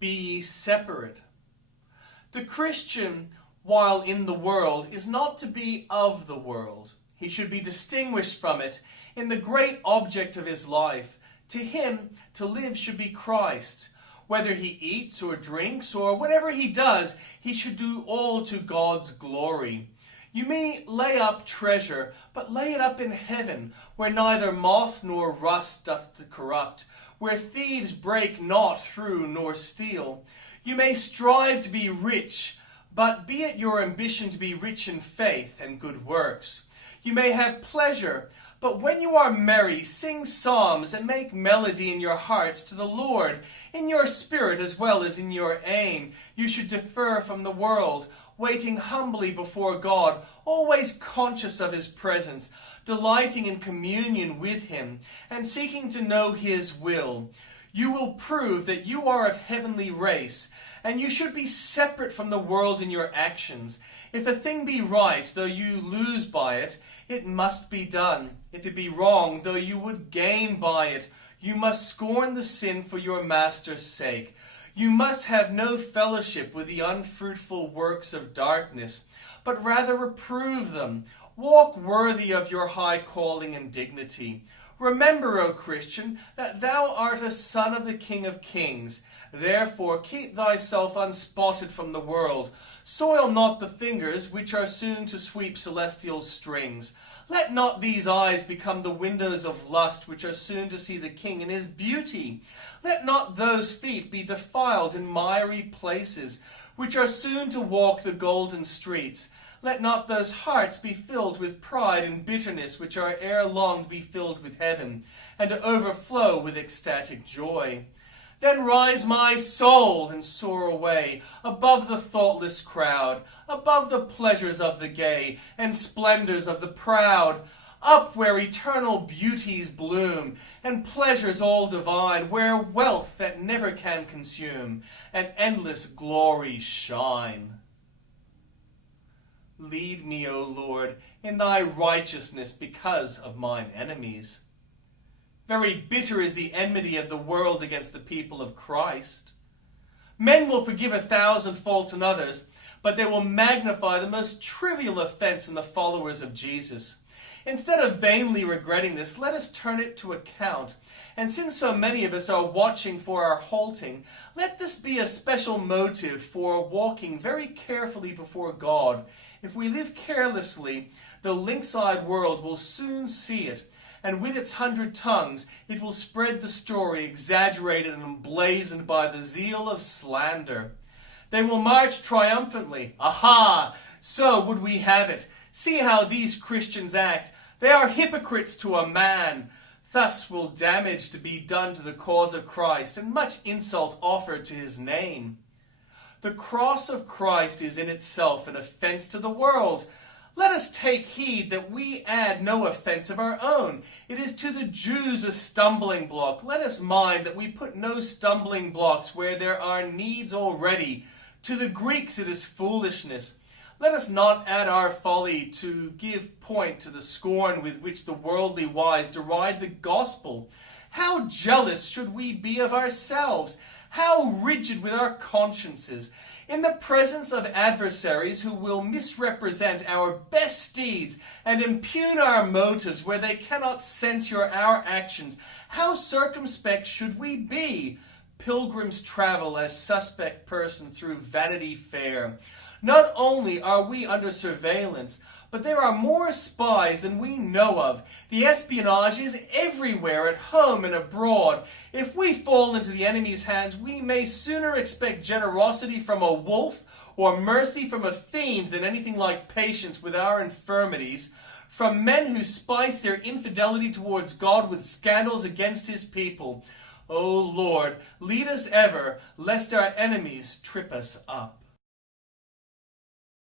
Be ye separate. The Christian, while in the world, is not to be of the world. He should be distinguished from it in the great object of his life. To him, to live should be Christ. Whether he eats or drinks or whatever he does, he should do all to God's glory. You may lay up treasure, but lay it up in heaven, where neither moth nor rust doth corrupt, where thieves break not through nor steal. You may strive to be rich, but be it your ambition to be rich in faith and good works. You may have pleasure, but when you are merry, sing psalms and make melody in your hearts to the Lord, in your spirit as well as in your aim. You should differ from the world, waiting humbly before God, always conscious of his presence, delighting in communion with him, and seeking to know his will. You will prove that you are of heavenly race, and you should be separate from the world in your actions. If a thing be right, though you lose by it, it must be done. If it be wrong, though you would gain by it, you must scorn the sin for your master's sake. You must have no fellowship with the unfruitful works of darkness, but rather reprove them. Walk worthy of your high calling and dignity. Remember, O Christian, that thou art a son of the King of Kings. Therefore keep thyself unspotted from the world. Soil not the fingers which are soon to sweep celestial strings. Let not these eyes become the windows of lust which are soon to see the King in his beauty. Let not those feet be defiled in miry places which are soon to walk the golden streets. Let not those hearts be filled with pride and bitterness which are ere long to be filled with heaven, and to overflow with ecstatic joy. Then rise my soul and soar away above the thoughtless crowd, above the pleasures of the gay and splendors of the proud, up where eternal beauties bloom and pleasures all divine, where wealth that never can consume and endless glories shine. Lead me, O Lord, in thy righteousness because of mine enemies. Very bitter is the enmity of the world against the people of Christ. Men will forgive 1,000 faults in others, but they will magnify the most trivial offense in the followers of Jesus. Instead of vainly regretting this, let us turn it to account. And since so many of us are watching for our halting, let this be a special motive for walking very carefully before God. If we live carelessly, the lynx-eyed world will soon see it, and with its 100 tongues it will spread the story, exaggerated and emblazoned by the zeal of slander. They will march triumphantly. Aha! So would we have it. See how these Christians act. They are hypocrites to a man. Thus will damage to be done to the cause of Christ, and much insult offered to his name. The cross of Christ is in itself an offense to the world. Let us take heed that we add no offense of our own. It is to the Jews a stumbling block. Let us mind that we put no stumbling blocks where there are needs already. To the Greeks it is foolishness. Let us not add our folly to give point to the scorn with which the worldly wise deride the gospel. How jealous should we be of ourselves? How rigid with our consciences! In the presence of adversaries who will misrepresent our best deeds and impugn our motives where they cannot censure our actions, how circumspect should we be? Pilgrims travel as suspect persons through Vanity Fair. Not only are we under surveillance, but there are more spies than we know of. The espionage is everywhere, at home and abroad. If we fall into the enemy's hands, we may sooner expect generosity from a wolf or mercy from a fiend than anything like patience with our infirmities, from men who spice their infidelity towards God with scandals against his people. O Lord, lead us ever, lest our enemies trip us up.